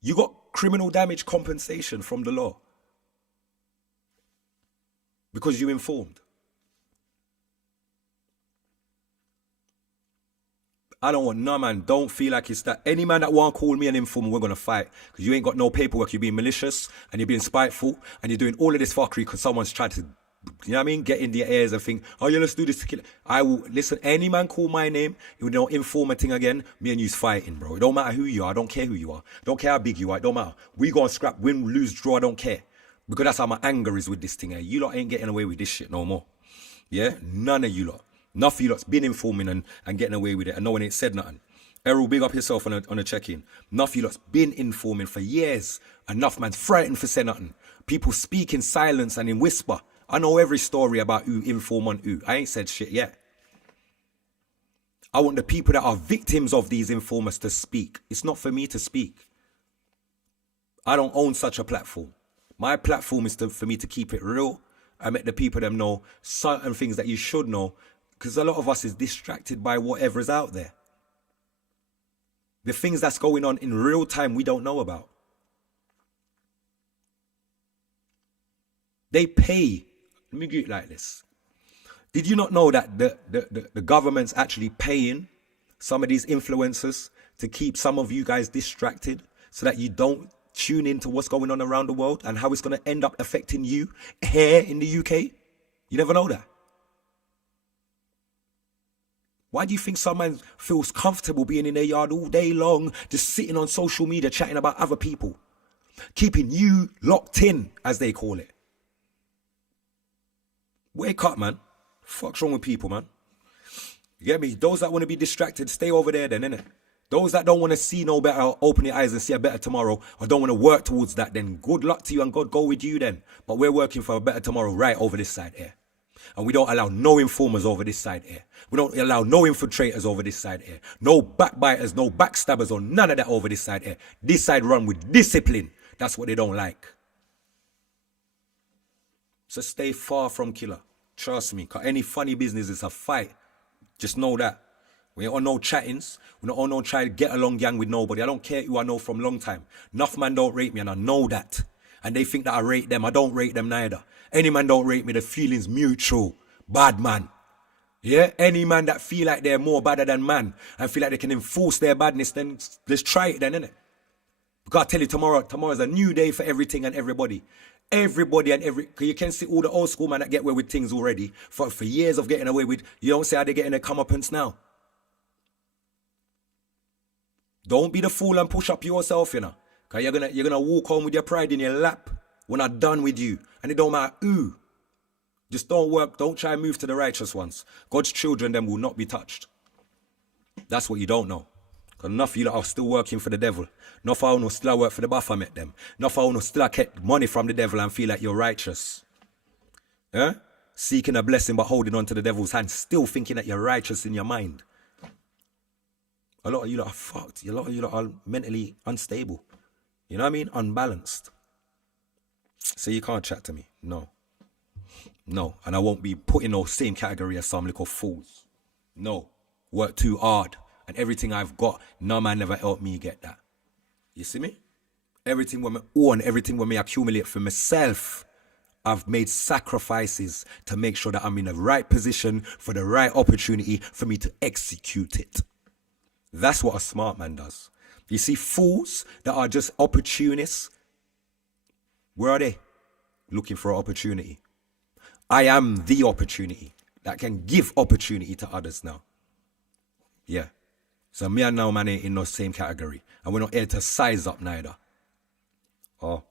You got criminal damage compensation from the law. because you informed. I don't want no man. Don't feel like it's that. Any man that want to call me an informant, we're going to fight. Because you ain't got no paperwork. You're being malicious and you're being spiteful and you're doing all of this fuckery because someone's trying to, you know what I mean, get in their ears and think, oh yeah, let's do this to kill it. I will, listen, any man call my name, you know, informating again, me and you's fighting, bro. It don't matter who you are. I don't care who you are. Don't care how big you are. It don't matter. We go and scrap, win, lose, draw. I don't care. Because that's how my anger is with this thing here. You lot ain't getting away with this shit no more. Yeah? None of you lot. Enough of you lot's been informing and getting away with it and no one ain't said nothing. Errol, big up yourself on a check-in. Enough of you lot's been informing for years. Enough man's frightened for saying nothing. People speak in silence and in whisper. I know every story about who inform on who. I ain't said shit yet. I want the people that are victims of these informers to speak. It's not for me to speak. I don't own such a platform. My platform is for me to keep it real and make the people them know certain things that you should know, because a lot of us is distracted by whatever is out there. The things that's going on in real time we don't know about. They pay. Let me get it like this. Did you not know that the government's actually paying some of these influencers to keep some of you guys distracted so that you don't tune into what's going on around the world and how it's going to end up affecting you here in the UK? You never know that. Why do you think someone feels comfortable being in their yard all day long, just sitting on social media chatting about other people? Keeping you locked in, as they call it. Wake up, man. Fuck's wrong with people, man? You get me? Those that want to be distracted, stay over there then, innit? Those that don't want to see no better, open your eyes and see a better tomorrow, or don't want to work towards that, then good luck to you and God go with you then. But we're working for a better tomorrow right over this side here. And we don't allow no informers over this side here. We don't allow no infiltrators over this side here. No backbiters, no backstabbers, or none of that over this side here. This side run with discipline. That's what they don't like. So stay far from Killa. Trust me. Because any funny business is a fight. Just know that. We ain't on no chattings. We don't on no try to get along gang with nobody. I don't care who I know from long time. Enough man don't rate me and I know that. And they think that I rate them. I don't rate them neither. Any man don't rate me, the feeling's mutual. Bad man. Yeah? Any man that feel like they're more badder than man and feel like they can enforce their badness, then let's try it then, innit? Because I tell you, tomorrow's a new day for everything and everybody. Everybody and because you can see all the old school man that get away with things already for years of getting away with. You don't see how they're getting their comeuppance now. Don't be the fool and push up yourself, you know. Because you're gonna walk home with your pride in your lap when I'm done with you. And it don't matter who. Just don't try and move to the righteous ones. God's children then will not be touched. That's what you don't know. Because enough of you are still working for the devil. Enough of you still work for the Baphomet them. Enough of you still get money from the devil and feel like you're righteous. Yeah? Seeking a blessing but holding on to the devil's hand. Still thinking that you're righteous in your mind. A lot of you lot are fucked. A lot of you lot are mentally unstable. You know what I mean? Unbalanced. So you can't chat to me. No. No. And I won't be put in no same category as some little fools. No. Work too hard. And everything I've got, no man never helped me get that. You see me? Everything when I own, everything when I accumulate for myself, I've made sacrifices to make sure that I'm in the right position for the right opportunity for me to execute it. That's what a smart man does. You see fools that are just opportunists, where are they? Looking for an opportunity. I am the opportunity that can give opportunity to others now. Yeah. So me and now man ain't in no same category. And we're not here to size up neither. Oh.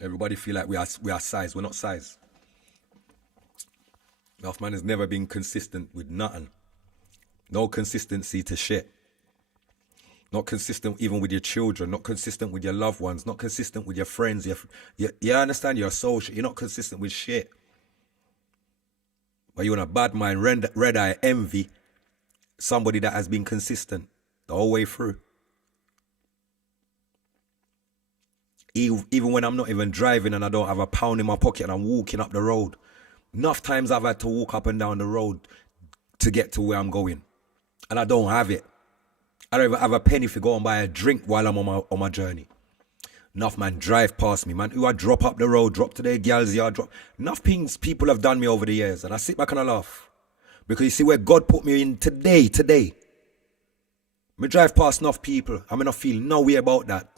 Everybody feel like we are size. We're not size. Enough man has never been consistent with nothing. No consistency to shit. Not consistent even with your children. Not consistent with your loved ones. Not consistent with your friends. You understand? You're social. You're not consistent with shit. But you in a bad mind, red eye, envy somebody that has been consistent the whole way through. Even when I'm not even driving and I don't have a pound in my pocket and I'm walking up the road. Enough times I've had to walk up and down the road to get to where I'm going. And I don't have it. I don't even have a penny to go and buy a drink while I'm on my journey. Enough man drive past me, man. Who I drop up the road, drop to their gal's yard, drop. Enough things people have done me over the years, and I sit back and I laugh. Because you see where God put me in today. Me drive past enough people, I'm not feel no way about that.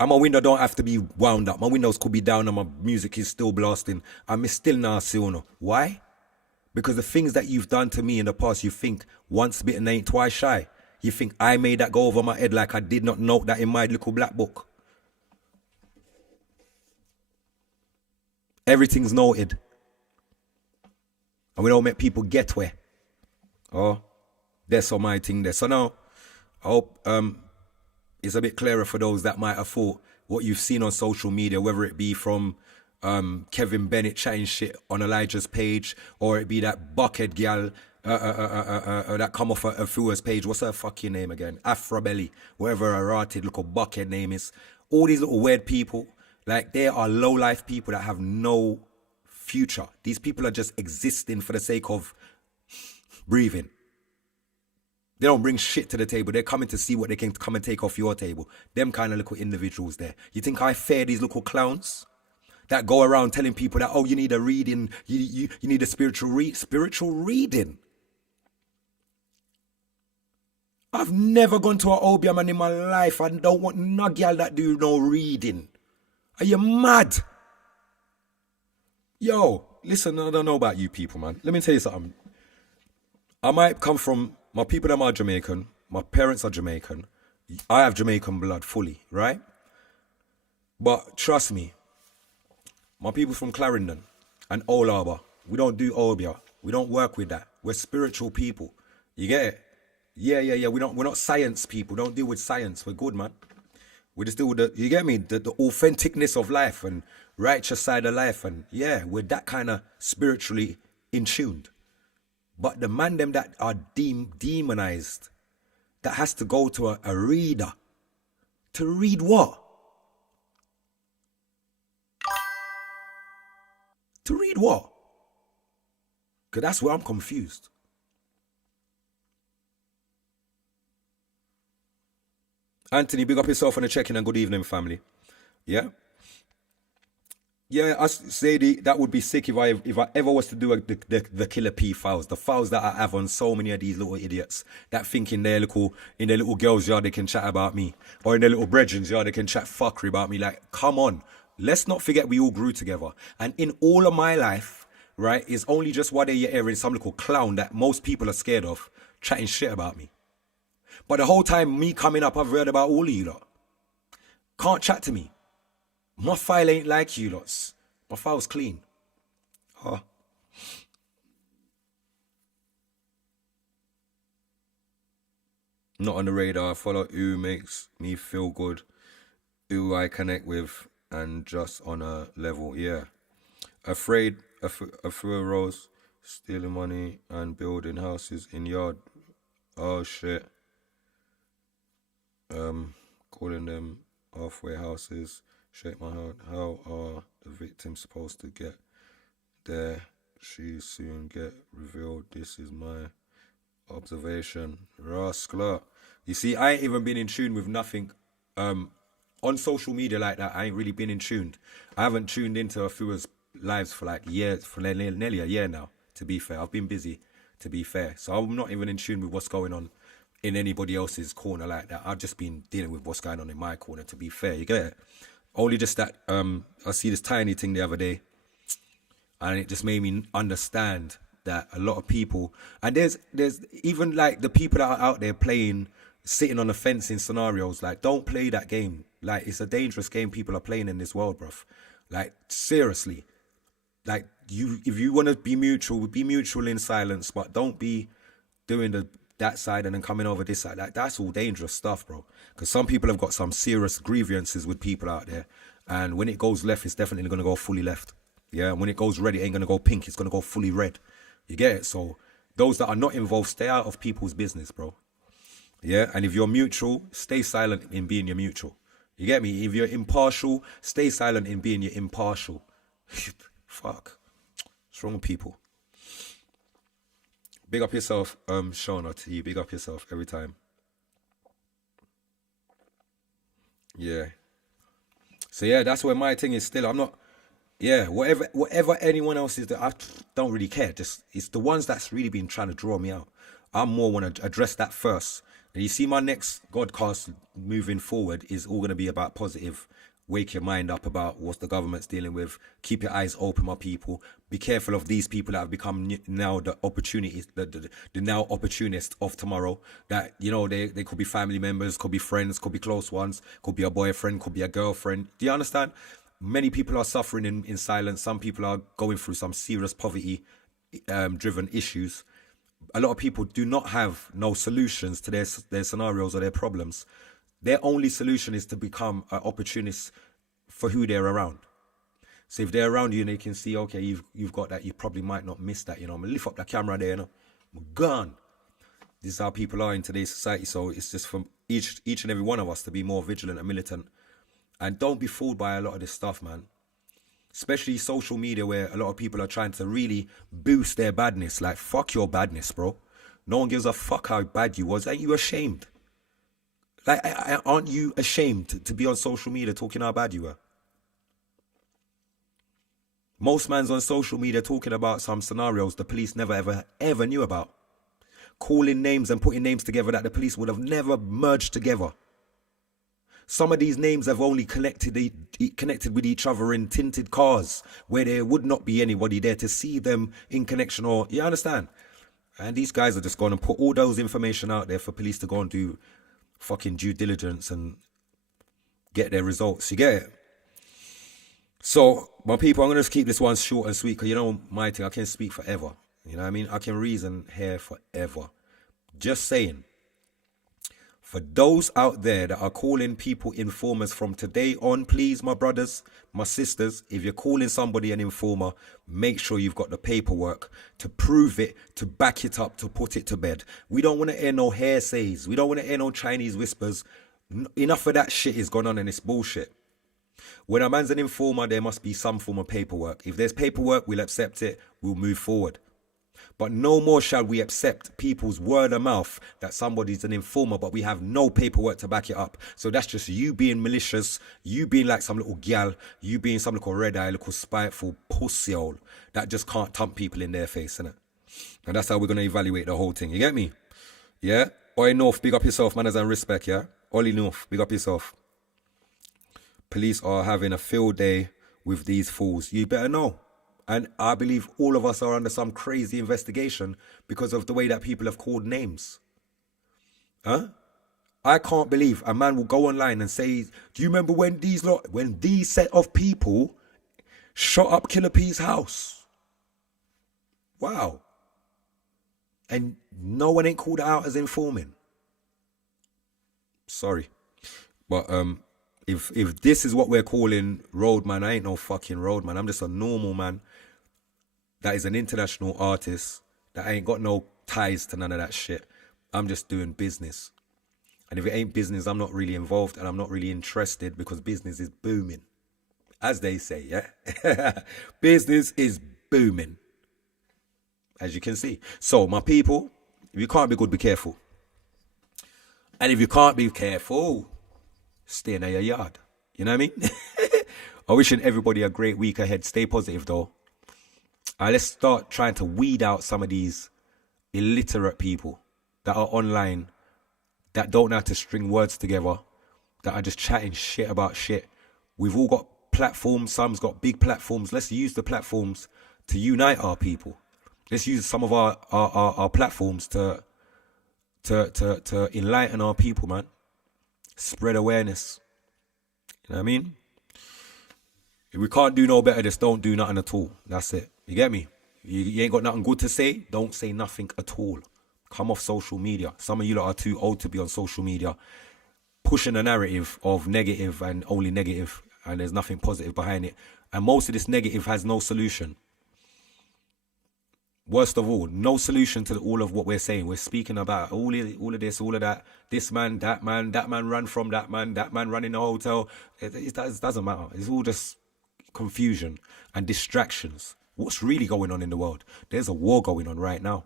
And my window don't have to be wound up. My windows could be down and my music is still blasting. And me still not see no. Why? Because the things that you've done to me in the past, you think once bitten ain't twice shy. You think I made that go over my head like I did not note that in my little black book. Everything's noted. And we don't make people get where. Oh, that's all my thing there. So now, I hope it's a bit clearer for those that might have thought what you've seen on social media, whether it be from Kevin Bennett chatting shit on Elijah's page, or it be that bucket gal that come off a Fua's page. What's her fucking name again? Afro Belly, whatever her rotted little bucket name is. All these little weird people, like they are low life people that have no future. These people are just existing for the sake of breathing. They don't bring shit to the table. They're coming to see what they can come and take off your table. Them kind of little individuals there. You think I fear these little clowns that go around telling people that, oh, you need a reading, you need a spiritual reading? I've never gone to an obeah man in my life. I don't want no girl that do no reading. Are you mad? Yo, listen, I don't know about you people, man. Let me tell you something. I might come from, my people that are Jamaican, my parents are Jamaican. I have Jamaican blood fully, right? But trust me, my people from Clarendon and Old Harbour, we don't do obeah. We don't work with that. We're spiritual people. You get it? Yeah. We're not science people. Don't deal with science. We're good, man. We just deal with you get me? The authenticness of life and righteous side of life. And yeah, we're that kind of spiritually in tuned. But the man them that are demonized, that has to go to a reader. To read what? To read what? Because that's where I'm confused. Anthony, big up yourself on the check-in and good evening, family. Yeah? Yeah, I say that would be sick if I ever was to do the Killa P files. The files that I have on so many of these little idiots that think in their little girls' yard they can chat about me. Or in their little brethren's yard they can chat fuckery about me. Like, come on. Let's not forget we all grew together. And in all of my life, right, is only just one day you're hearing some little clown that most people are scared of chatting shit about me. But the whole time me coming up, I've heard about all of you lot. Can't chat to me. My file ain't like you lots. My file's clean. Huh. Not on the radar. I follow who makes me feel good, who I connect with, and just on a level. Yeah. Afraid of rose, stealing money and building houses in yard. Oh shit. Calling them halfway houses. Shake my heart. How are the victims supposed to get there? She soon get revealed. This is my observation. Rascal. You see, I ain't even been in tune with nothing on social media like that. I ain't really been in tune. I haven't tuned into a few lives for like years, for nearly a year now, to be fair. I've been busy, to be fair. So I'm not even in tune with what's going on in anybody else's corner like that. I've just been dealing with what's going on in my corner, to be fair. You get it? Only just that I see this tiny thing the other day, and it just made me understand that a lot of people, and there's even like the people that are out there playing, sitting on the fence in scenarios, like don't play that game. Like it's a dangerous game people are playing in this world, bruv. Like seriously, like if you want to be mutual in silence, but don't be doing that side and then coming over this side. That's all dangerous stuff, bro. Because some people have got some serious grievances with people out there, and when it goes left, it's definitely going to go fully left. Yeah, and when it goes red, it ain't going to go pink, it's going to go fully red. You get it? So those that are not involved, stay out of people's business, bro. Yeah, and if you're mutual, stay silent in being your mutual. You get me? If you're impartial, stay silent in being your impartial. Fuck. What's wrong with people? Big up yourself, Shauna T. Big up yourself every time. Yeah. So yeah, that's where my thing is still. I'm not. Yeah, whatever anyone else is, that I don't really care. Just it's the ones that's really been trying to draw me out. I more want to address that first. And you see, my next Godcast moving forward is all going to be about positive. Wake your mind up about what the government's dealing with. Keep your eyes open, my people. Be careful of these people that have become now the opportunities, the now opportunists of tomorrow. That, you know, they could be family members, could be friends, could be close ones, could be a boyfriend, could be a girlfriend. Do you understand? Many people are suffering in silence. Some people are going through some serious poverty driven issues. A lot of people do not have no solutions to their scenarios or their problems. Their only solution is to become an opportunist for who they're around. So if they're around you and they can see, okay, you've got that, you probably might not miss that, you know. I'm gonna lift up the camera there, you know. I'm gone. This is how people are in today's society. So it's just from each and every one of us to be more vigilant and militant. And don't be fooled by a lot of this stuff, man. Especially social media, where a lot of people are trying to really boost their badness. Like, fuck your badness, bro. No one gives a fuck how bad you was. Ain't you ashamed? Like, aren't you ashamed to be on social media talking how bad you were? Most man's on social media talking about some scenarios the police never ever knew about. Calling names and putting names together that the police would have never merged together. Some of these names have only connected with each other in tinted cars where there would not be anybody there to see them in connection, or, you understand? And these guys are just going to put all those information out there for police to go and do fucking due diligence and get their results. You get it? So, my people, I'm going to just keep this one short and sweet, because you know my thing, I can speak forever. You know what I mean? I can reason here forever. Just saying. For those out there that are calling people informers from today on, please, my brothers, my sisters, if you're calling somebody an informer, make sure you've got the paperwork to prove it, to back it up, to put it to bed. We don't want to hear no hearsays. We don't want to hear no Chinese whispers. Enough of that shit is going on and it's bullshit. When a man's an informer, there must be some form of paperwork. If there's paperwork, we'll accept it. We'll move forward. But no more shall we accept people's word of mouth that somebody's an informer, but we have no paperwork to back it up. So that's just you being malicious, you being like some little gal, you being some little red eye, little spiteful pussy-hole that just can't thump people in their face, innit? And that's how we're going to evaluate the whole thing. You get me? Yeah? Oi North, big up yourself, manners and respect, yeah? Ollie North, big up yourself. Police are having a field day with these fools. You better know. And I believe all of us are under some crazy investigation because of the way that people have called names. Huh? I can't believe a man will go online and say, do you remember when these set of people shot up Killa P's house? Wow. And no one ain't called out as informing. Sorry. But if this is what we're calling roadman, I ain't no fucking roadman. I'm just a normal man that is an international artist that ain't got no ties to none of that shit. I'm just doing business. And if it ain't business, I'm not really involved and I'm not really interested, because business is booming. As they say, yeah? Business is booming. As you can see. So, my people, if you can't be good, be careful. And if you can't be careful, stay in your yard. You know what I mean? I'm wishing everybody a great week ahead. Stay positive, though. Let's start trying to weed out some of these illiterate people that are online, that don't know how to string words together, that are just chatting shit about shit. We've all got platforms. Some's got big platforms. Let's use the platforms to unite our people. Let's use some of our platforms to enlighten our people, man. Spread awareness. You know what I mean? If we can't do no better, just don't do nothing at all. That's it. You get me? You ain't got nothing good to say, don't say nothing at all. Come off social media. Some of you lot are too old to be on social media, pushing a narrative of negative and only negative, and there's nothing positive behind it. And most of this negative has no solution. Worst of all, no solution to all of what we're saying. We're speaking about all of this, all of that. This man, that man ran from that man ran in the hotel. It doesn't matter. It's all just confusion and distractions. What's really going on in the world? There's a war going on right now.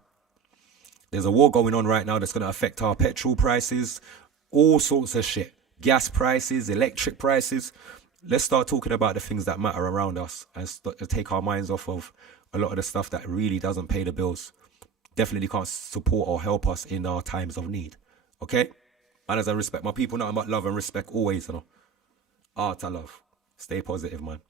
There's a war going on right now that's going to affect our petrol prices, all sorts of shit. gas prices, electric prices. Let's start talking about the things that matter around us and start to take our minds off of a lot of the stuff that really doesn't pay the bills. Definitely can't support or help us in our times of need. Okay? And as I respect my people, nothing but love and respect always, you know. Art I love. Stay positive, man.